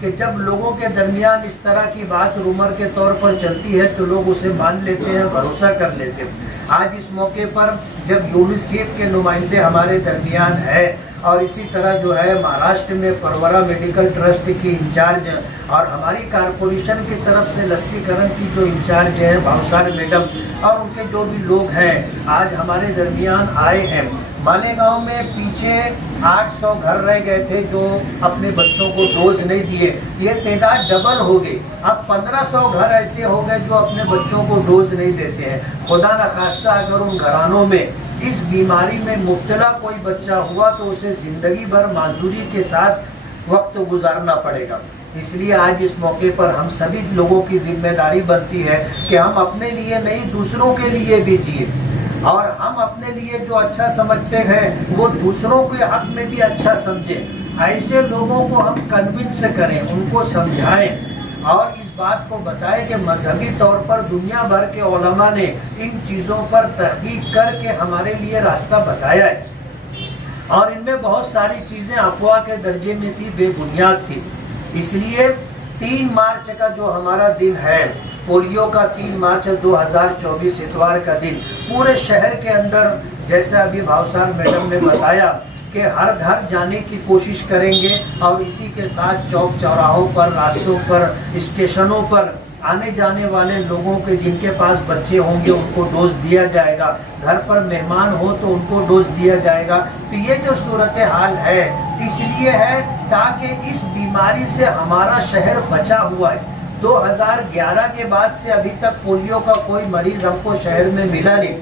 کہ جب لوگوں کے درمیان اس طرح کی بات رومر کے طور پر چلتی ہے تو لوگ اسے مان لیتے ہیں، بھروسہ کر لیتے ہیں۔ آج اس موقع پر جب یونیسیف کے نمائندے ہمارے درمیان ہے اور اسی طرح جو ہے مہاراشٹر میں پرورا میڈیکل ٹرسٹ کی انچارج اور ہماری کارپوریشن کی طرف سے لسی کرن کی جو انچارج ہیں بھاؤسار میڈم اور ان کے جو بھی لوگ ہیں آج ہمارے درمیان آئے ہیں۔ مالیگاؤں میں پیچھے 800 گھر رہ گئے تھے جو اپنے بچوں کو ڈوز نہیں دیے، یہ تعداد ڈبل ہو گئی، اب 1500 گھر ایسے ہو گئے جو اپنے بچوں کو ڈوز نہیں دیتے ہیں۔ خدا نخواستہ اگر ان گھرانوں میں اس بیماری میں مبتلا کوئی بچہ ہوا تو اسے زندگی بھر معذوری کے ساتھ وقت گزارنا پڑے گا۔ اس لیے آج اس موقع پر ہم سبھی لوگوں کی ذمہ داری بنتی ہے کہ ہم اپنے لیے نہیں دوسروں کے لیے بھی جئیں، اور ہم اپنے لیے جو اچھا سمجھتے ہیں وہ دوسروں کے حق میں بھی اچھا سمجھیں۔ ایسے لوگوں کو ہم کنونس کریں، ان کو سمجھائیں اور اس بات کو بتائیں کہ مذہبی طور پر دنیا بھر کے علماء نے ان چیزوں پر تحقیق کر کے ہمارے لیے راستہ بتایا ہے، اور ان میں بہت ساری چیزیں افواہ کے درجے میں تھی، بے بنیاد تھی۔ اس لیے 3 مارچ کا جو ہمارا دن ہے پولیو کا، 3 مارچ 2024 اتوار کا دن، پورے شہر کے اندر جیسا ابھی بھاؤسار میڈم نے بتایا کہ ہر گھر جانے کی کوشش کریں گے، اور اسی کے ساتھ چوک چوراہوں پر، راستوں پر، اسٹیشنوں پر آنے جانے والے لوگوں کے جن کے پاس بچے ہوں گے ان کو ڈوز دیا جائے گا، گھر پر مہمان ہو تو ان کو ڈوز دیا جائے گا۔ تو یہ جو صورتحال ہے اس لیے ہے تاکہ اس بیماری سے ہمارا شہر بچا ہوا ہے۔ 2011 کے بعد سے ابھی تک پولیو کا کوئی مریض ہم کو شہر میں ملا نہیں۔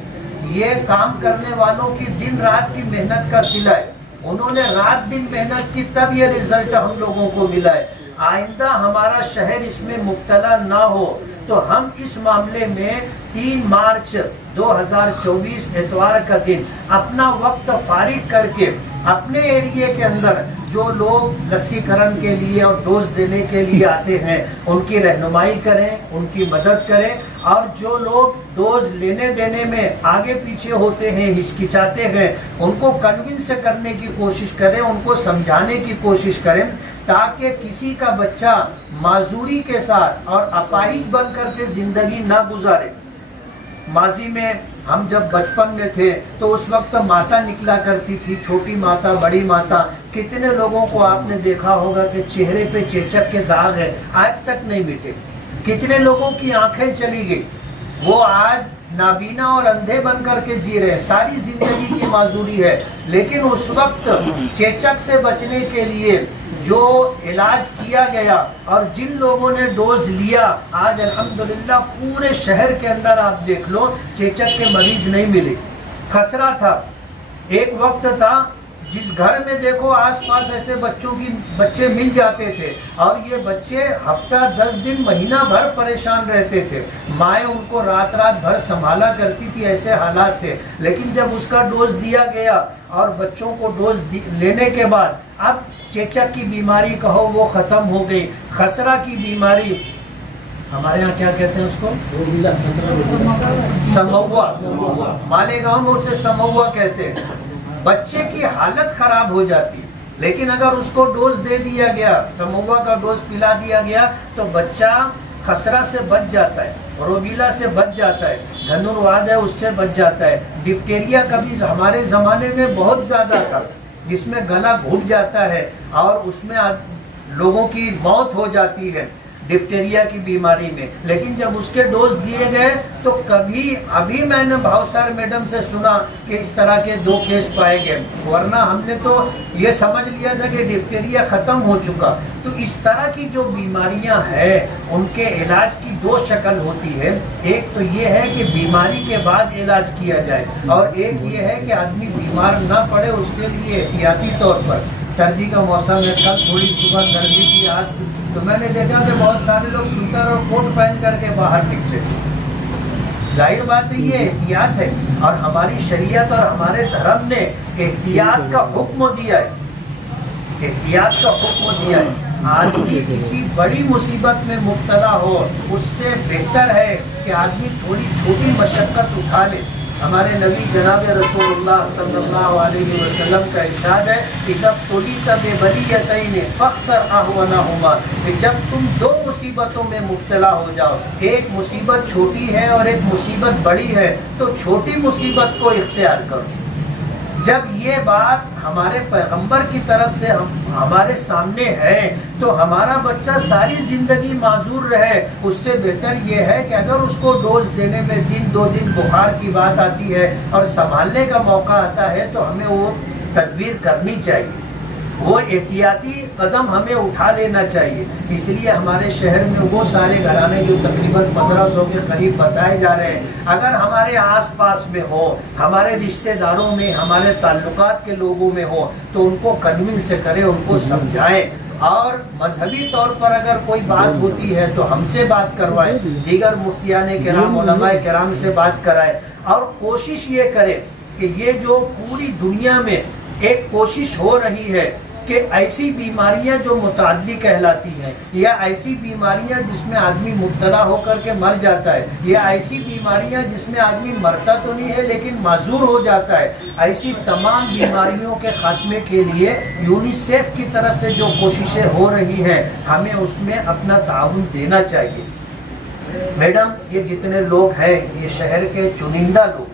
یہ کام کرنے والوں کی دن رات کی محنت کا صلہ ہے، انہوں نے رات دن محنت کی تب یہ رزلٹ ہم لوگوں کو ملا ہے۔ آئندہ ہمارا شہر اس میں مبتلا نہ ہو تو ہم اس معاملے میں 3 مارچ 2024 اتوار کا دن اپنا وقت فارغ کر کے اپنے ایریے کے اندر جو لوگ لسی کرن کے لیے اور ڈوز دینے کے لیے آتے ہیں ان کی رہنمائی کریں، ان کی مدد کریں، اور جو لوگ ڈوز لینے دینے میں آگے پیچھے ہوتے ہیں، ہچکچاتے ہیں، ان کو کنونس کرنے کی کوشش کریں، ان کو سمجھانے کی کوشش کریں تاکہ کسی کا بچہ معذوری کے ساتھ اور اپاہج بن کر کے زندگی نہ گزارے۔ ماضی میں ہم جب بچپن میں تھے تو اس وقت ماتا نکلا کرتی تھی، چھوٹی ماتا، بڑی ماتا۔ کتنے لوگوں کو آپ نے دیکھا ہوگا کہ چہرے پہ چیچک کے داغ ہے، آج تک نہیں مٹے۔ کتنے لوگوں کی آنکھیں چلی گئی، وہ آج نابینا اور اندھے بن کر کے جی رہے ہیں، ساری زندگی کی معذوری ہے۔ لیکن اس وقت چیچک سے بچنے کے لیے جو علاج کیا گیا اور جن لوگوں نے ڈوز لیا، آج الحمدللہ پورے شہر کے اندر آپ دیکھ لو چیچک کے مریض نہیں ملے۔ خسرہ تھا، ایک وقت تھا جس گھر میں دیکھو آس پاس ایسے بچے مل جاتے تھے، اور یہ بچے ہفتہ 10 دن مہینہ بھر پریشان رہتے تھے، مائیں ان کو رات بھر سنبھالا کرتی تھی، ایسے حالات تھے۔ لیکن جب اس کا ڈوز دیا گیا اور بچوں کو ڈوز لینے کے بعد اب چیچک کی بیماری کہو وہ ختم ہو گئی، خسرہ کی بیماری، ہمارے ہاں کیا کہتے ہیں اس کو، سموا، مالیگاؤں میں اسے سموا کہتے ہیں۔ بچے کی حالت خراب ہو جاتی ہے، لیکن اگر اس کو ڈوز دے دیا گیا، سموا کا ڈوز پلا دیا گیا تو بچہ خسرہ سے بچ جاتا ہے، روبیلا سے بچ جاتا ہے، دھنورواد ہے اس سے بچ جاتا ہے۔ ڈفٹیریا کا بھی ہمارے زمانے میں بہت زیادہ تھا، جس میں گلا گھٹ جاتا ہے اور اس میں لوگوں کی موت ہو جاتی ہے ڈفٹیریا کی بیماری میں۔ لیکن جب اس کے ڈوز دیے گئے تو کبھی ابھی میں نے بھاؤسار میڈم سے سنا کہ اس طرح کے 2 کیس پائے گئے، ورنہ ہم نے تو یہ سمجھ لیا تھا کہ ڈفٹیریا ختم ہو چکا۔ تو اس طرح کی جو بیماریاں ہیں ان کے علاج کی 2 شکل ہوتی ہے، ایک تو یہ ہے کہ بیماری کے بعد علاج کیا جائے، اور ایک یہ ہے کہ آدمی بیمار نہ پڑے اس کے لیے احتیاطی طور پر۔ سردی کا موسم ہے، کل تھوڑی صبح سردی تھی، آج تو میں نے دیکھا کہ بہت سارے لوگ سویٹر اور کوٹ پہن کر کے باہر نکلے۔ ظاہر بات ہے یہ احتیاط ہے، اور ہماری شریعت اور ہمارے دھرم نے احتیاط کا حکم دیا ہے، احتیاط کا حکم دیا ہے۔ آدمی کسی بڑی مصیبت میں مبتلا ہو، اس سے بہتر ہے کہ آدمی تھوڑی چھوٹی مشقت اٹھا لے، ہمارے نبی جناب رسول اللہ صلی اللہ علیہ وسلم کا ارشاد ہے کہ جب تُلیت ببلیتین فاختر اہونہما، کہ جب تم دو مصیبتوں میں مبتلا ہو جاؤ، ایک مصیبت چھوٹی ہے اور ایک مصیبت بڑی ہے، تو چھوٹی مصیبت کو اختیار کرو۔ جب یہ بات ہمارے پیغمبر کی طرف سے ہمارے سامنے ہے تو ہمارا بچہ ساری زندگی معذور رہے، اس سے بہتر یہ ہے کہ اگر اس کو ڈوز دینے میں دن دو دن بخار کی بات آتی ہے اور سنبھالنے کا موقع آتا ہے تو ہمیں وہ تدبیر کرنی چاہیے، وہ احتیاطی قدم ہمیں اٹھا لینا چاہیے۔ اس لیے ہمارے شہر میں وہ سارے گھرانے جو تقریباً 1500 کے قریب بتائے جا رہے ہیں، اگر ہمارے آس پاس میں ہو، ہمارے رشتہ داروں میں، ہمارے تعلقات کے لوگوں میں ہو، تو ان کو کنونس سے کریں، ان کو سمجھائیں، اور مذہبی طور پر اگر کوئی بات ہوتی ہے تو ہم سے بات کروائیں، دیگر مفتیان کرام، علماء کرام سے بات کرائیں، اور کوشش یہ کریں کہ یہ جو پوری دنیا میں ایک کوشش ہو رہی ہے کہ ایسی بیماریاں جو متعدی کہلاتی ہیں، یا ایسی بیماریاں جس میں آدمی مبتلا ہو کر کے مر جاتا ہے، یا ایسی بیماریاں جس میں آدمی مرتا تو نہیں ہے لیکن معذور ہو جاتا ہے، ایسی تمام بیماریوں کے خاتمے کے لیے یونیسیف کی طرف سے جو کوششیں ہو رہی ہیں، ہمیں اس میں اپنا تعاون دینا چاہیے۔ میڈم، یہ جتنے لوگ ہیں یہ شہر کے چنندہ لوگ،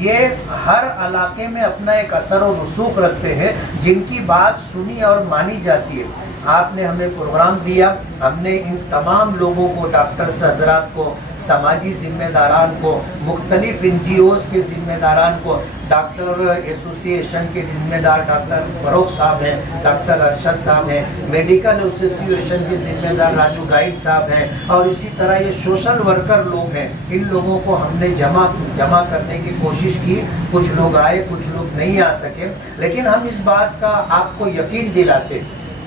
یہ ہر علاقے میں اپنا ایک اثر و رسوخ رکھتے ہیں، جن کی بات سنی اور مانی جاتی ہے۔ آپ نے ہمیں پروگرام دیا، ہم نے ان تمام لوگوں کو، ڈاکٹرز حضرات کو، سماجی ذمہ داران کو، مختلف NGOs کے ذمہ داران کو، ڈاکٹر ایسوسی ایشن کے ذمہ دار ڈاکٹر فروخ صاحب ہیں، ڈاکٹر ارشد صاحب ہیں، میڈیکل ایسوسی ایشن کے ذمہ دار راجو گائیڈ صاحب ہیں، اور اسی طرح یہ سوشل ورکر لوگ ہیں، ان لوگوں کو ہم نے جمع کرنے کی کوشش کی۔ کچھ لوگ آئے، کچھ لوگ نہیں آ سکے، لیکن ہم اس بات کا آپ کو یقین دلاتے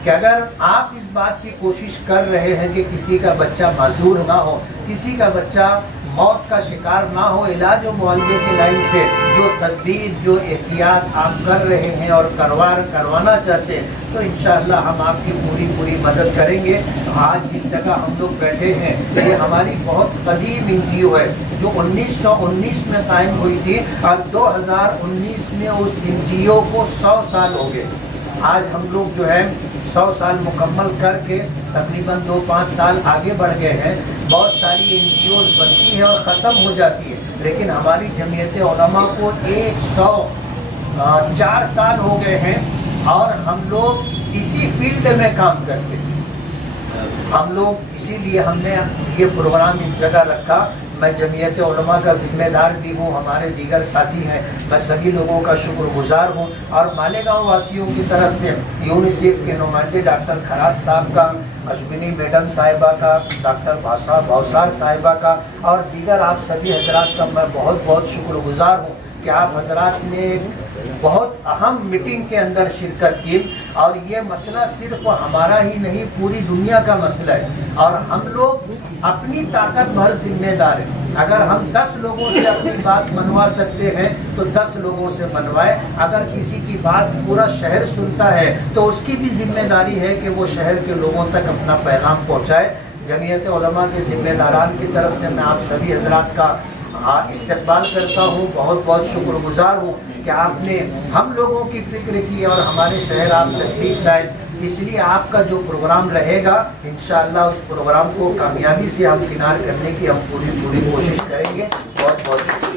کہ اگر آپ اس بات کی کوشش کر رہے ہیں کہ کسی کا بچہ معذور نہ ہو، کسی کا بچہ موت کا شکار نہ ہو، علاج و معالجے کی لائن سے جو تدبیر، جو احتیاط آپ کر رہے ہیں اور کروانا چاہتے ہیں، تو انشاءاللہ ہم آپ کی پوری مدد کریں گے۔ آج جس جگہ ہم لوگ بیٹھے ہیں یہ ہماری بہت قدیم NGO ہے جو 1919 میں قائم ہوئی تھی، اور 2019 میں اس NGO کو 100 سال ہو گئے۔ آج ہم لوگ جو ہے 100 سال مکمل کر کے تقریباً 2-5 سال آگے بڑھ گئے ہیں۔ بہت ساری NGOs بنتی ہیں اور ختم ہو جاتی ہے، لیکن ہماری جمعیت علماء کو 104 سال ہو گئے ہیں، اور ہم لوگ اسی فیلڈ میں کام کرتے ہیں۔ ہم لوگ اسی لیے ہم نے یہ پروگرام اس جگہ رکھا۔ میں جمعیت علماء کا ذمہ دار بھی ہوں، ہمارے دیگر ساتھی ہیں، میں سبھی لوگوں کا شکر گزار ہوں، اور مالیگاؤں واسیوں کی طرف سے یونیسیف کے نمائندے ڈاکٹر خراج صاحب کا، اشونی میڈم صاحبہ کا، ڈاکٹر بھوسار صاحبہ کا، اور دیگر آپ سبھی حضرات کا میں بہت شکر گزار ہوں کہ آپ حضرات نے بہت اہم میٹنگ کے اندر شرکت کی، اور یہ مسئلہ صرف ہمارا ہی نہیں، پوری دنیا کا مسئلہ ہے، اور ہم لوگ اپنی طاقت بھر ذمہ دار ہیں۔ اگر ہم 10 لوگوں سے اپنی بات منوا سکتے ہیں تو 10 لوگوں سے منوائے۔ اگر کسی کی بات پورا شہر سنتا ہے تو اس کی بھی ذمہ داری ہے کہ وہ شہر کے لوگوں تک اپنا پیغام پہنچائے۔ جمعیت علماء کے ذمہ داران کی طرف سے میں آپ سبھی حضرات کا استقبال کرتا ہوں، بہت شکر گزار ہوں کہ آپ نے ہم لوگوں کی فکر کی اور ہمارے شہر آپ تشریف لائے۔ اس لیے آپ کا جو پروگرام رہے گا انشاءاللہ اس پروگرام کو کامیابی سے ہم کنار کرنے کی ہم پوری کوشش کریں گے۔ بہت شکریہ۔